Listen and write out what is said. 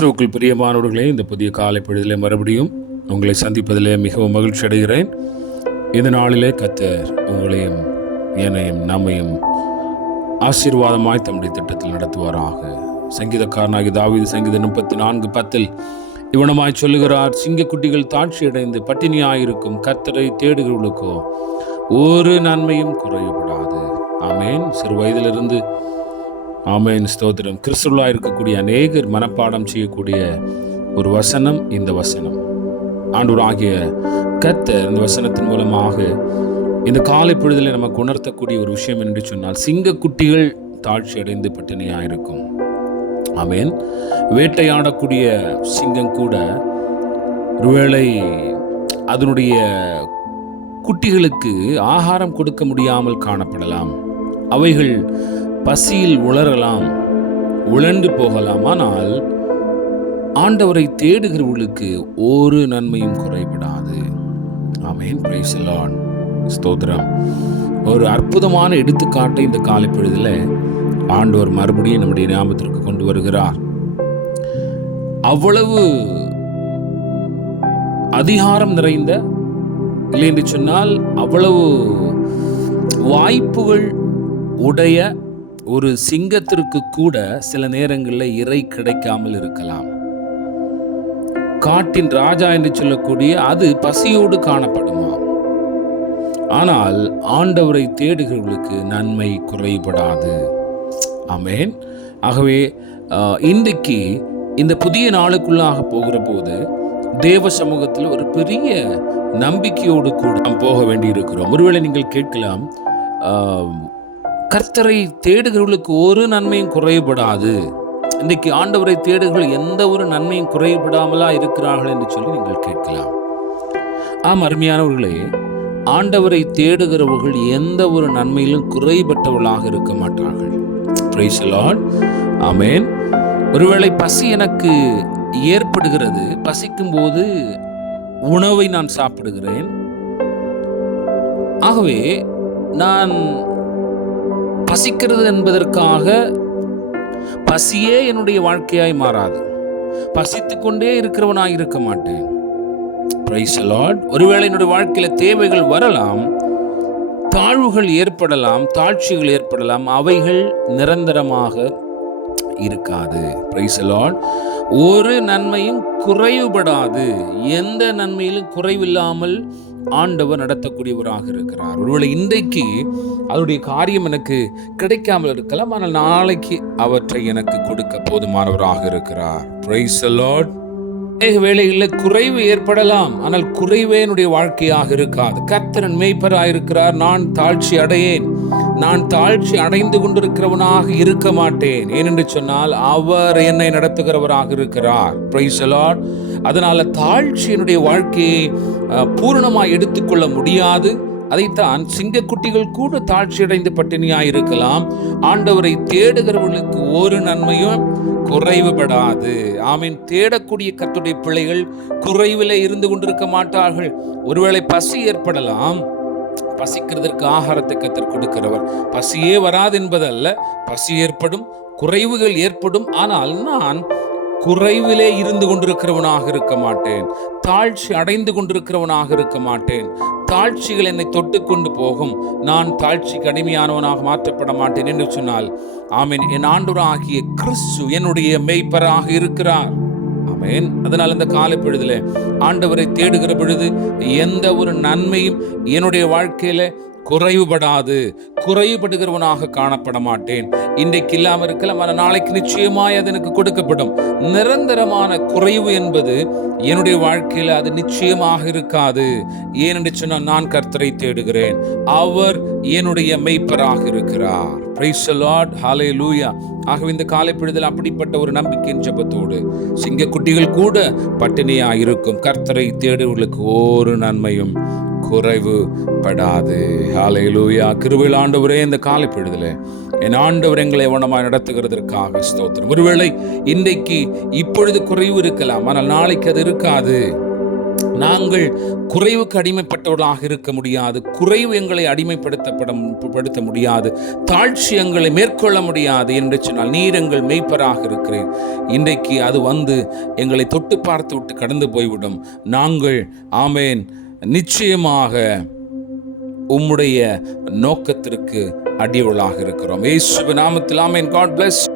கிறிஸ்துவுக்குள் பிரியமானவர்களே, இந்த புதிய காலை பொழுதிலே மறுபடியும் உங்களை சந்திப்பதிலே மிகவும் மகிழ்ச்சி அடைகிறேன். இந்த நாளிலே கர்த்தர் உங்களையும் என்னையும் நம்மையும் ஆசீர்வாதமாய் தம்முடைய திட்டத்தில் நடத்துவாராக. சங்கீதக்காரனாகி தாவீது சங்கீதம் 34:10 இவனமாய் சொல்லுகிறார், சிங்கக்குட்டிகள் தாழ்ச்சியடைந்து பட்டினியாயிருக்கும் கர்த்தரை தேடுகிறவர்களுக்கோ ஒரு நன்மையும் குறையப்படாது. ஆமேன். சிறு வயதிலிருந்து ஆமேன், ஸ்தோத்திரம். கிறிஸ்துவுக்குள்ளாய் இருக்கக்கூடிய அநேகர் மனப்பாடம் செய்யக்கூடிய ஒரு வசனம் இந்த வசனம். ஆண்டவராகிய கர்த்தர் இந்த வசனத்தின் மூலமாக இந்த காலை பொழுதில் நமக்கு உணர்த்தக்கூடிய ஒரு விஷயம் என்று சொன்னால், சிங்கக்குட்டிகள் தாழ்ச்சி அடைந்து பட்டினியாயிருக்கும். ஆமேன். வேட்டையாடக்கூடிய சிங்கம் கூட ஒருவேளை அதனுடைய குட்டிகளுக்கு ஆகாரம் கொடுக்க முடியாமல் காணப்படலாம். அவைகள் பசியில் உளரலாம், உழண்டு போகலாம். ஆனால் ஆண்டவரை தேடுகிறவர்களுக்கு ஒரு நன்மையும் குறைபடாது. ஆமென். Price the Lord. ஸ்தோத்திரம். ஒரு அற்புதமான எடுத்துக்காட்டை இந்த காலை பொழுதில் ஆண்டவர் மறுபடியும் நம்முடைய ஞாபகத்திற்கு கொண்டு வருகிறார். அவ்வளவு அதிகாரம் நிறைந்த, இல்லை என்று சொன்னால் அவ்வளவு வாய்ப்புகள் உடைய ஒரு சிங்கத்திற்கு கூட சில நேரங்களில் இறை கிடைக்காமல் இருக்கலாம். காட்டின் ராஜா என்று சொல்லக்கூடிய அது பசியோடு காணப்படுமா. ஆனால் ஆண்டவரை தேடுகிறவர்களுக்கு நன்மை குறைபடாது. ஆமென். ஆகவே இன்றைக்கு இந்த புதிய நாளுக்குள்ளாக போகிற போது தேவ சமூகத்தில் ஒரு பெரிய நம்பிக்கையோடு கூட நாம் போக வேண்டியிருக்கிறோம். ஒருவேளை நீங்கள் கேட்கலாம், கர்த்தரை தேடுகிறவர்களுக்கு ஒரு நன்மையும் குறைபடாது, இன்றைக்கு ஆண்டவரை தேடுகிறவர்கள் எந்த ஒரு நன்மையும் குறைபடாமலா இருக்கிறார்கள் என்று சொல்லி நீங்கள் கேட்கலாம். ஆம், அருமையானவர்களே, ஆண்டவரை தேடுகிறவர்கள் எந்த ஒரு நன்மையிலும் குறைபட்டவர்களாக இருக்க மாட்டார்கள். Praise the Lord. ஆமென். ஒருவேளை பசி எனக்கு ஏற்படுகிறது, பசிக்கும் போது உணவை நான் சாப்பிடுகிறேன். ஆகவே நான் பசிக்கிறது என்பதற்காக பசியே என்னுடைய வாழ்க்கையாய் மாறாது. பசித்துக் கொண்டே இருக்கிறவனாய் இருக்க மாட்டேன். Price the Lord. ஒருவேளை என்னுடைய வாழ்க்கையில தேவைகள் வரலாம், தாழ்வுகள் ஏற்படலாம், தாழ்ச்சிகள் ஏற்படலாம். அவைகள் நிரந்தரமாக இருக்காது. Price the Lord. ஒரு நன்மையும் குறைவுபடாது. எந்த நன்மையிலும் குறைவில்லாமல் ஆண்டவர் நடத்தக்கூடியவராக இருக்கிறார். ஒருவேளை இன்றைக்கு அதனுடைய காரியம் எனக்கு கிடைக்காமல் இருக்கலாம், ஆனால் நாளைக்கு அவற்றை எனக்கு கொடுக்க போதுமானவராக இருக்கிறார். Praise the Lord. அநேக வேளைகளில் குறைவு ஏற்படலாம், ஆனால் குறைவே என்னுடைய வாழ்க்கையாக இருக்காது. கர்த்தர் மேய்ப்பராக இருக்கிறார். நான் தாழ்ச்சி அடையேன். நான் தாழ்ச்சி அடைந்து கொண்டிருக்கிறவனாக இருக்க மாட்டேன். ஏனென்று சொன்னால் அவர் என்னை நடத்துகிறவராக இருக்கிறார். Praise the Lord. அதனால தாழ்ச்சி என்னுடைய வாழ்க்கையை பூரணமாய் எடுத்துக்கொள்ள முடியாது. அதைத்தான் சிங்கக்குட்டிகள் கூட தாழ்ச்சி அடைந்து பட்டினியாய் இருக்கலாம். ஆண்டவரை தேடுகிறவர்களுக்கு ஒரு நன்மையும் குறைவுபடாது. ஆமீன். தேடக்கூடிய கர்த்தருடைய பிள்ளைகள் குறைவிலே இருந்து கொண்டிருக்க மாட்டார்கள். ஒருவேளை பசி ஏற்படலாம், பசிக்கிறதற்கு ஆகாரத்தை கர்த்தர் கொடுக்கிறவர். பசியே வராது என்பதல்ல, பசி ஏற்படும், குறைவுகள் ஏற்படும். ஆனால் நான் குறைவிலே இருந்து கொண்டிருக்கிறவனாக இருக்க மாட்டேன். தாழ்ச்சி அடைந்து கொண்டிருக்கிறவனாக இருக்க மாட்டேன். தாழ்ச்சிகள் என்னை தொட்டு கொண்டு போகும். நான் தாழ்ச்சிக்கு அடிமையானவனாக மாற்றப்பட மாட்டேன் என்று சொன்னால், ஆமீன், என் ஆண்டவராகிய கிறிஸ்து என்னுடைய மேய்ப்பராக இருக்கிறார். ஆமேன். அதனால் இந்த காலை பொழுதில் ஆண்டவரை தேடுகிற பொழுது எந்த ஒரு நன்மையும் என்னுடைய வாழ்க்கையில குறைவுபடாது. குறைவுபடுகிறவனாக காணப்பட மாட்டேன். இன்றைக்கு இல்லாமல் இருக்கலாம், ஆனால் நாளைக்கு நிச்சயமாய் அது எனக்கு கொடுக்கப்படும். நிரந்தரமான குறைவு என்பது என்னுடைய வாழ்க்கையில் அது நிச்சயமாக இருக்காது. ஏனென்று சொன்னால் நான் கர்த்தரை தேடுகிறேன். அவர் என்னுடைய மேய்ப்பராக இருக்கிறார். Praise the Lord. ஹல்லேலூயா. ஆகவே இந்த காலை பொழுதில் அப்படிப்பட்ட ஒரு நம்பிக்கையின் ஜெபத்தோடு, சிங்கக்குட்டிகள் கூட பட்டினியாக இருக்கும் கர்த்தரை தேடுவர்களுக்கு ஒரு நன்மையும் குறைவுபடாது. ஹல்லேலூயா. கிருபையுள்ள ஆண்டவரே, இந்த காலை பொழுதில் என் ஆண்டவர் எங்களை எவனமாய் நடத்துகிறதற்காக ஸ்தோத்திரம். ஒருவேளை இன்றைக்கு இப்பொழுது குறைவு இருக்கலாம், ஆனால் நாளைக்கு அது இருக்காது. நாங்கள் குறைவுக்கு அடிமைப்பட்டவர்களாக இருக்க முடியாது. குறைவு எங்களை அடிமைப்படுத்த முடியாது. தாழ்ச்சி எங்களை மேற்கொள்ள முடியாது என்று சொன்னால், நீர் எங்கள் மெய்ப்பராக இருக்கிறீர். இன்றைக்கு அது வந்து எங்களை தொட்டு பார்த்து விட்டு கடந்து போய்விடும். நாங்கள் ஆமேன் நிச்சயமாக உம்முடைய நோக்கத்திற்கு அடியவர்களாக இருக்கிறோம். இயேசுவின் நாமத்தில் ஆமேன். God bless.